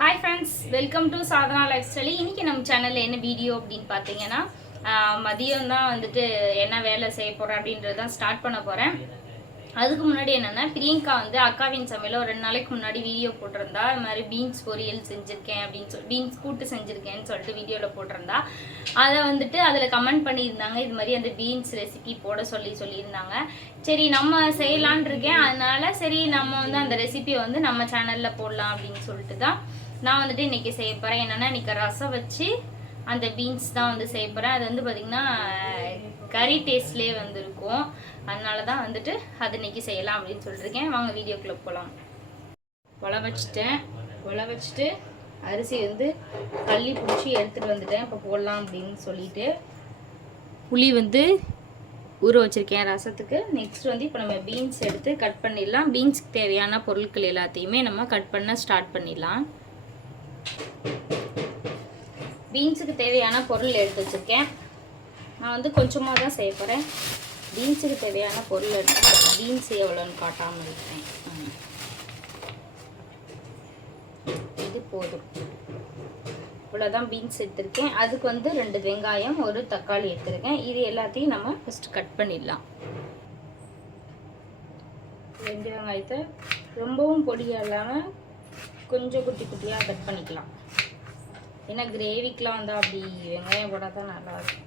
Hi friends welcome to Sadhana lifestyle இன்னைக்கு நம்ம சேனலில் என்ன வீடியோ அப்படின்னு பார்த்தீங்கன்னா மதியம் தான் வந்துட்டு என்ன வேலை செய்ய போகிறேன் அப்படின்றது தான் ஸ்டார்ட் பண்ண போகிறேன் அதுக்கு முன்னாடி என்னென்னா பிரியங்கா வந்து அக்காவின் சமையல ஒரு ரெண்டு நாளைக்கு முன்னாடி வீடியோ போட்டிருந்தா. இது மாதிரி பீன்ஸ் பொரியல் செஞ்சுருக்கேன் அப்படின்னு சொல்லி பீன்ஸ் கூட்டு செஞ்சுருக்கேன்னு சொல்லிட்டு வீடியோவில் போட்டிருந்தா. அதை வந்துட்டு அதில் கமெண்ட் பண்ணியிருந்தாங்க. இது மாதிரி அந்த பீன்ஸ் ரெசிபி போட சொல்லி சொல்லியிருந்தாங்க. சரி நம்ம செய்யலான் இருக்கேன். அதனால சரி நம்ம வந்து அந்த ரெசிபியை வந்து நம்ம சேனலில் போடலாம் அப்படின்னு சொல்லிட்டு தான் நான் வந்துட்டு இன்னைக்கு செய்ய போகிறேன் என்னென்னா இன்னைக்கு ரசம் வச்சு அந்த பீன்ஸ் தான் வந்து செய்ய போகிறேன் அது வந்து பார்த்திங்கன்னா கறி டேஸ்ட்லேயே வந்துருக்கும். அதனால தான் வந்துட்டு அது இன்னைக்கு செய்யலாம் அப்படின்னு சொல்லியிருக்கேன் வாங்க வீடியோக்குள்ளே போகலாம் உல வச்சுட்டேன். உல வச்சுட்டு அரிசி வந்து கள்ளி பிடிச்சி எடுத்துகிட்டு வந்துட்டேன். இப்போ போடலாம் அப்படின்னு சொல்லிட்டு புளி வந்து ஊற வச்சுருக்கேன் ரசத்துக்கு. நெக்ஸ்ட் வந்து இப்போ நம்ம பீன்ஸ் எடுத்து கட் பண்ணிடலாம். பீன்ஸ்க்கு தேவையான பொருட்கள் எல்லாத்தையுமே நம்ம கட் பண்ண ஸ்டார்ட் பண்ணிடலாம். பீன்ஸுக்கு தேவையான பொருள் எடுத்து வச்சுருக்கேன். நான் வந்து கொஞ்சமாக தான் செய்ய போகிறேன் பீன்ஸுக்கு தேவையான பொருள் எடுத்து பீன்ஸ் எவ்வளோன்னு காட்டாமல் இருக்கேன். இது போதும். இவ்வளோதான் பீன்ஸ் எடுத்திருக்கேன். அதுக்கு வந்து ரெண்டு வெங்காயம் ஒரு தக்காளி எடுத்திருக்கேன். இது எல்லாத்தையும் நம்ம ஃபஸ்ட்டு கட் பண்ணிடலாம். ரெண்டு வெங்காயத்தை ரொம்பவும் பொடியாக இல்லாமல் கொஞ்சம் குட்டி குட்டியாக கட் பண்ணிக்கலாம். ஏன்னா கிரேவிக்கெலாம் வந்தால் அப்படி வெங்காயம் போட்டால் தான் நல்லாயிருக்கும்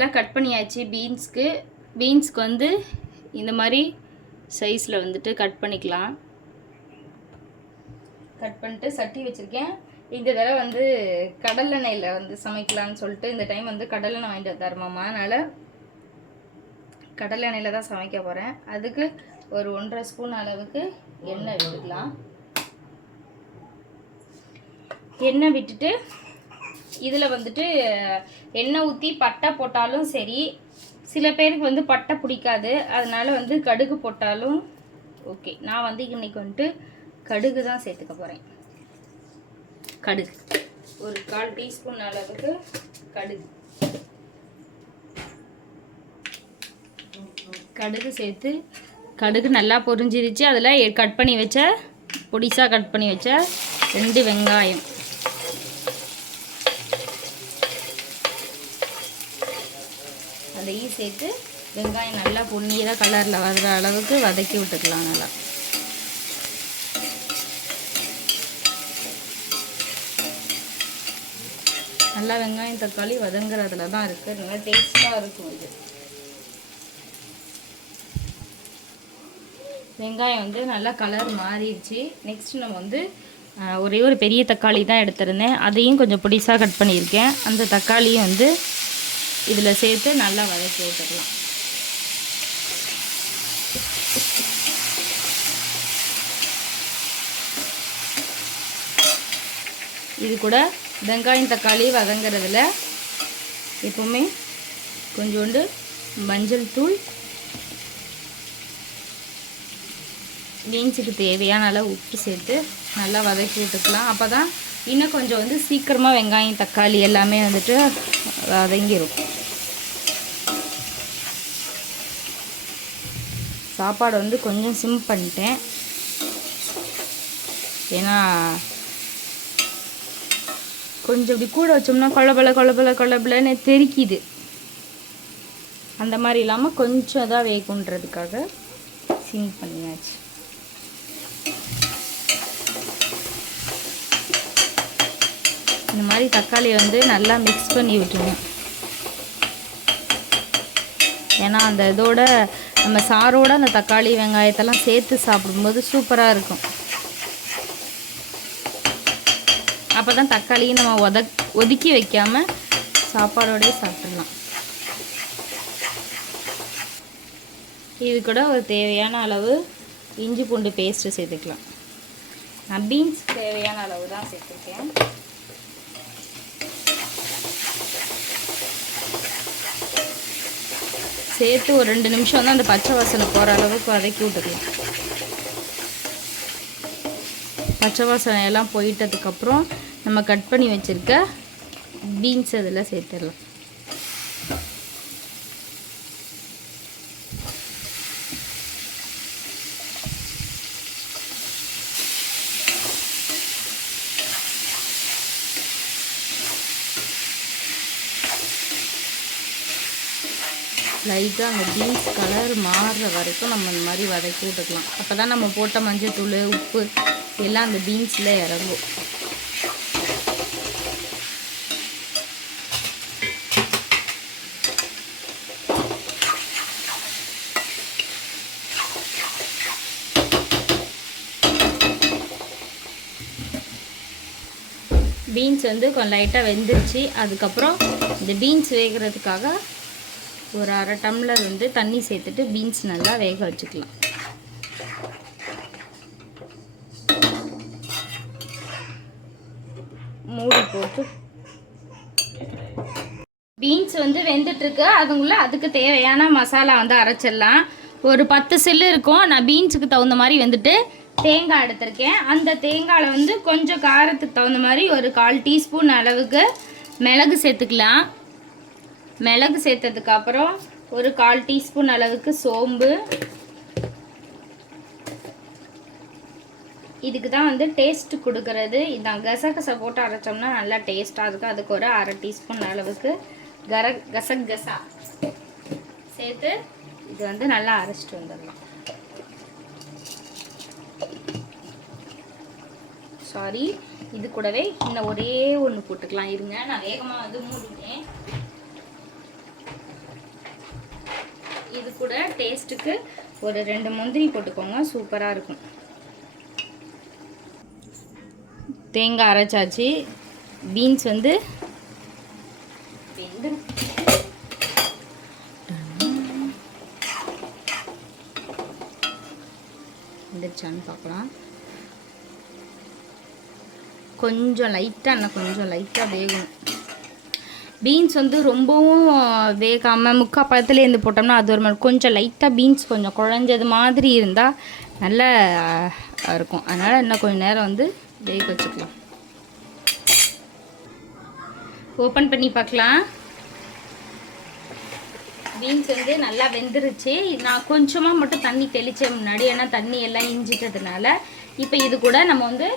எல்லாம் கட் பண்ணியாச்சு. பீன்ஸ்க்கு பீன்ஸ்க்கு வந்து இந்த மாதிரி சைஸில் வந்துட்டு கட் பண்ணிக்கலாம். கட் பண்ணிட்டு சட்டி வச்சுருக்கேன். இந்த தடவை வந்து கடலெண்ணெயில் வந்து சமைக்கலாம்னு சொல்லிட்டு இந்த டைம் வந்து கடலெண்ணெய் வாங்கிட்டு வந்தார் அதனால் கடலெண்ணெயில் தான் சமைக்க போகிறேன் அதுக்கு ஒரு ஒன்றரை ஸ்பூன் அளவுக்கு எண்ணெய் விட்டுக்கலாம். எண்ணெய் விட்டுட்டு இதில் வந்துட்டு எண்ணெய் ஊற்றி பட்டை போட்டாலும் சரி சில பேருக்கு வந்து பட்டை பிடிக்காது. அதனால் வந்து கடுகு போட்டாலும் ஓகே நான் வந்து இன்றைக்கி வந்துட்டு கடுகு தான் சேர்த்துக்க போகிறேன் கடுகு. ஒரு கால் டீஸ்பூன் அளவுக்கு கடுகு. கடுகு சேர்த்து கடுகு நல்லா பொரிஞ்சிருச்சு. அதில் கட் பண்ணி வச்ச பொடிசாக கட் பண்ணி வச்ச ரெண்டு வெங்காயம். அதையும் சேர்த்து வெங்காயம் நல்லா பொன்னியதாக கலரில் வர்ற அளவுக்கு வதக்கி விட்டுக்கலாம் நல்லா. நல்லா வெங்காயம் தக்காளி வதங்குறதுல தான் இருக்குது நல்லா டேஸ்ட்டாக இருக்கும் இது. வெங்காயம் வந்து நல்லா கலர் மாறிடுச்சு. நெக்ஸ்ட் நம்ம வந்து ஒரே ஒரு பெரிய தக்காளி தான் எடுத்திருந்தேன். அதையும் கொஞ்சம் பொடிசாக கட் பண்ணியிருக்கேன். அந்த தக்காளியும் வந்து இதில் சேர்த்து நல்லா வதக்கி விட்டுக்கலாம் இது கூட வெங்காயம் தக்காளி வதங்குறதுல எப்பவுமே கொஞ்சோண்டு மஞ்சள் தூள் பீன்ஸுக்கு தேவையான அளவு உப்பு சேர்த்து நல்லா வதக்கி விட்டுக்கலாம். அப்போ தான் இன்னும் கொஞ்சம் வந்து சீக்கிரமாக வெங்காயம் தக்காளி எல்லாமே வந்துட்டு வதங்கிரும் சாப்பாடு வந்து கொஞ்சம் சிம் பண்ணிட்டேன். ஏன்னா கொஞ்சம் இப்படி கூட வச்சோம்னா கொழபல கொழபல கொழபலன்னு தெரிக்குது. அந்த மாதிரி இல்லாமல் கொஞ்சம் தான் வேகுன்றதுக்காக சிம் பண்ணியாச்சு. இந்த மாதிரி தக்காளியை வந்து நல்லா மிக்ஸ் பண்ணி விட்டுருங்க. ஏன்னா அந்த இதோட நம்ம சாரோட அந்த தக்காளி வெங்காயத்தெல்லாம் சேர்த்து சாப்பிடும்போது சூப்பராக இருக்கும். அப்போ தான் தக்காளியும் நம்ம ஒத ஒதுக்கி வைக்காம சாப்பாடோடய சாப்பிட்றலாம் இது கூட ஒரு தேவையான அளவு இஞ்சி பூண்டு பேஸ்ட்டு சேர்த்துக்கலாம் நான் பீன்ஸ் தேவையான அளவு தான் சேர்த்துருக்கேன். சேர்த்து ஒரு ரெண்டு நிமிஷம் வந்து அந்த பச்சை வாசனை போகிற அளவுக்கு வதக்கி விட்டுக்கலாம். பச்சை வாசனை எல்லாம் போயிட்டதுக்கப்புறம் நம்ம கட் பண்ணி வச்சுருக்க பீன்ஸ் அதில் சேர்த்துடலாம். லைட்டாக அந்த பீன்ஸ் கலர் மாறுற வரைக்கும் நம்ம இந்த மாதிரி வதக்கி விட்டுக்கலாம். அப்போ தான் நம்ம போட்ட மஞ்சத்தூள் உப்பு எல்லாம் அந்த பீன்ஸில் இறங்கும். பீன்ஸ் வந்து கொஞ்சம் லைட்டாக வெந்துருச்சு. அதுக்கப்புறம் இந்த பீன்ஸ் வேகிறதுக்காக ஒரு அரை டம்ளர் வந்து தண்ணி சேர்த்துட்டு பீன்ஸ் நல்லா வேக வச்சுக்கலாம். மூடி போட்டு. பீன்ஸ் வந்து வெந்துட்டுருக்கு. அதுக்குள்ள அதுக்கு தேவையான மசாலா வந்து அரைச்சிடலாம். ஒரு பத்து சில்லு இருக்கும். நான் பீன்ஸுக்கு தகுந்த மாதிரி வந்துட்டு தேங்காய் எடுத்திருக்கேன். அந்த தேங்காயில் வந்து கொஞ்சம் காரத்துக்கு தகுந்த மாதிரி ஒரு கால் டீஸ்பூன் அளவுக்கு மிளகு சேர்த்துக்கலாம். மிளகு சேர்த்ததுக்கு அப்புறம் ஒரு கால் டீஸ்பூன் அளவுக்கு சோம்பு. இதுக்கு தான் வந்து டேஸ்ட் கொடுக்கறது. இதான் கசகசை போட்டு அரைச்சோம்னா நல்லா டேஸ்ட்டாக இருக்கும். அதுக்கு ஒரு அரை டீஸ்பூன் அளவுக்கு கர கசகசா சேர்த்து இது வந்து நல்லா அரைச்சிட்டு வந்துடலாம். சாரி இது கூடவே இன்னும் ஒரே ஒன்று போட்டுக்கலாம். இருங்க நான் வேகமாக வந்து மூடிட்டேன் இது கூட டேஸ்ட்டுக்கு ஒரு ரெண்டு முந்திரி போட்டுக்கோங்க சூப்பராக இருக்கும். தேங்காய் அரைச்சாச்சு. பீன்ஸ் வந்து வெந்துடும் வந்துருச்சான்னு பார்க்கலாம் கொஞ்சம் லைட்டாக இன்னும் கொஞ்சம் லைட்டாக வேகணும். பீன்ஸ் வந்து ரொம்பவும் வேகாமல் முக்கால் பழத்துலேருந்து போட்டோம்னா அது ஒரு மாதிரி கொஞ்சம் லைட்டாக பீன்ஸ் கொஞ்சம் குழஞ்சது மாதிரி இருந்தால் நல்லா இருக்கும். அதனால் இன்னும் கொஞ்சம் நேரம் வந்து வேக வச்சுக்கலாம். ஓப்பன் பண்ணி பார்க்கலாம். பீன்ஸ் வந்து நல்லா வெந்துருச்சு. நான் கொஞ்சமாக மட்டும் தண்ணி தெளித்தேன் முன்னாடி ஏன்னா தண்ணி எல்லாம் இஞ்சிட்டதுனால இப்போ இது கூட நம்ம வந்து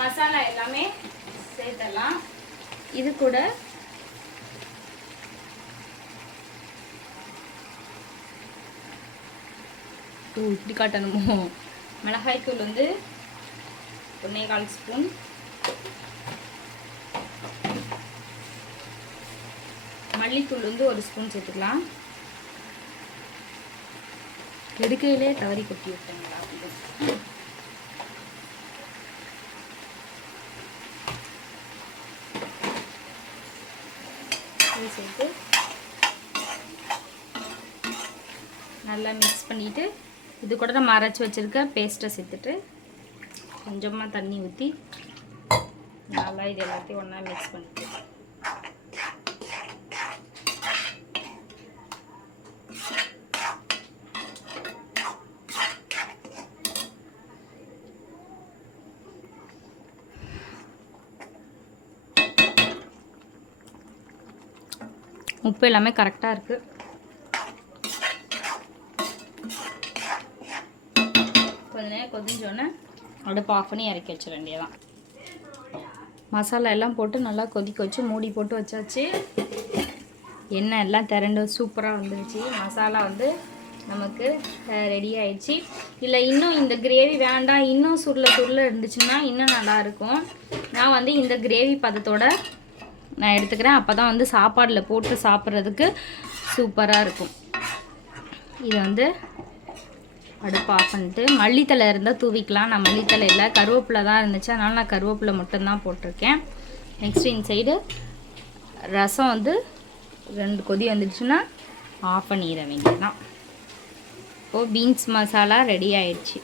மசாலா எல்லாமே சேர்த்தலாம். இது கூட ஓ இப்படி காட்டணுமோ? மிளகாய்த்தூள் வந்து ஒன்றே கால் ஸ்பூன். மல்லித்தூள் வந்து ஒரு ஸ்பூன் சேர்த்துக்கலாம். எடுக்கையிலே தவறி கொட்டி விட்டேங்களா சேர்த்து நல்லா மிக்ஸ் பண்ணிவிட்டு இது கூட நம்ம அரைச்சி வச்சுருக்க பேஸ்ட்டை சேர்த்துட்டு கொஞ்சமாக தண்ணி ஊற்றி நல்லா இது எல்லாத்தையும் ஒன்றா மிக்ஸ் பண்ணிட்டு உப்பு எல்லாமே கரெக்டாக இருக்குது கொஞ்ச நேரம் கொதிஞ்சோடனே அடுப்பு ஆஃப் பண்ணி இறக்கி வச்சிட வேண்டியதான் மசாலா எல்லாம் போட்டு நல்லா கொதிக்க வச்சு மூடி போட்டு வச்சாச்சு. எண்ணெய் எல்லாம் திரண்டு சூப்பராக வந்துருச்சு. மசாலா வந்து நமக்கு ரெடி ஆயிடுச்சு. இல்லை இன்னும் இந்த கிரேவி வேண்டாம். இன்னும் சுருள சுருள இருந்துச்சுன்னா இன்னும் நல்லாயிருக்கும் நான் வந்து இந்த கிரேவி பதத்தோட நான் எடுத்துக்கிறேன். அப்போ தான் வந்து சாப்பாடில் போட்டு சாப்பிட்றதுக்கு சூப்பராக இருக்கும். இது வந்து அடுப்பு ஆஃப் பண்ணிட்டு மல்லித்தலை இருந்தால் தூவிக்கலாம். நான் மல்லித்தலை இல்லை. கருவேப்பிலை தான் இருந்துச்சு. அதனால் நான் கருவேப்பிலை மட்டும்தான் போட்டிருக்கேன். நெக்ஸ்ட் இந்த சைடு ரசம் வந்து ரெண்டு கொதி வந்துடுச்சுன்னா ஆஃப் பண்ணிட வேண்டியதுதான். இப்போது பீன்ஸ் மசாலா ரெடி ஆயிடுச்சு.